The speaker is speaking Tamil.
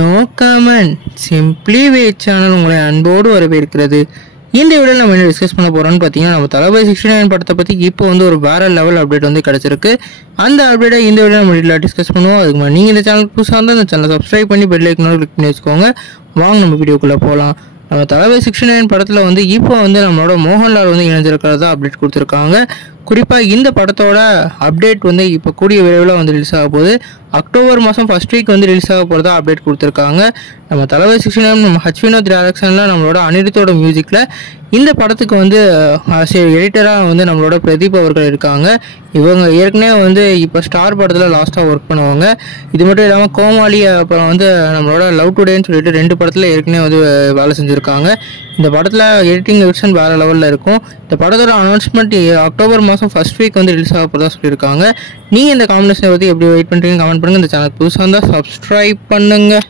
நோ கமெண்ட் சிம்பிளி வே சேனல் உங்களை அன்போடு வரவேற்கிறது. இந்த வீடியோவில் நம்ம என்ன டிஸ்கஸ் பண்ண போகிறோம்னு பார்த்தீங்கன்னா, நம்ம தளபதி 69 படத்தை பற்றி இப்போ வந்து ஒரு வேற லெவல் அப்டேட் வந்து கிடச்சிருக்கு. அந்த அப்டேட்டை இந்த வீடியோ நம்ம டீட்டெயிலாக டிஸ்கஸ் பண்ணுவோம். அதுக்கு முன்னாடி நீங்கள் இந்த சேனலுக்கு புதுசாக இருந்தால் இந்த சேனலை சப்ஸ்கிரைப் பண்ணி பெல் ஐக்கனோட கிளிக் பண்ணி வச்சுக்கோங்க. வாங்க நம்ம வீடியோக்குள்ளே போகலாம். நம்ம தளபதி 69 படத்தில் வந்து இப்போ வந்து நம்மளோட மோகன்லால் வந்து இணைஞ்சிருக்கிறதா அப்டேட் கொடுத்துருக்காங்க. குறிப்பாக இந்த படத்தோட அப்டேட் வந்து இப்போ கூடிய விரைவில் வந்து ரிலீஸ் ஆக போகுது. அக்டோபர் மாதம் ஃபர்ஸ்ட் வீக் வந்து ரிலீஸ் ஆக போகிறதா அப்டேட் கொடுத்துருக்காங்க. நம்ம தளபதி 69 நம்ம ஹச்வினோத் டைரக்ஷனில் நம்மளோட அனிருத்தோட மியூசிக்கில் இந்த படத்துக்கு வந்து எடிட்டராக வந்து நம்மளோட பிரதீப் அவர்கள் இருக்காங்க. இவங்க ஏற்கனவே வந்து இப்போ ஸ்டார் படத்தில் லாஸ்ட்டாக ஒர்க் பண்ணுவாங்க. இது மட்டும் இல்லாமல் கோமாளி, அப்புறம் வந்து நம்மளோட லவ் டுடேன்னு சொல்லிட்டு 2 படத்தில் ஏற்கனவே வந்து வேலை செஞ்சுருக்காங்க. இந்த படத்தில் எடிட்டிங் வெர்ஷன் வேறு லெவலில் இருக்கும். இந்த படத்தோட அனௌன்ஸ்மெண்ட் அக்டோபர் மாதம் ஃபர்ஸ்ட் வீக் வந்து ரிலீஸ் ஆக போகிறதா சொல்லியிருக்காங்க. நீங்கள் இந்த காம்பினேஷனை பற்றி எப்படி வெயிட் பண்ணுறீங்க கமெண்ட் பண்ணுங்கள். இந்த சேனல் புதுசாக இருந்தால் சப்ஸ்கிரைப் பண்ணுங்கள்.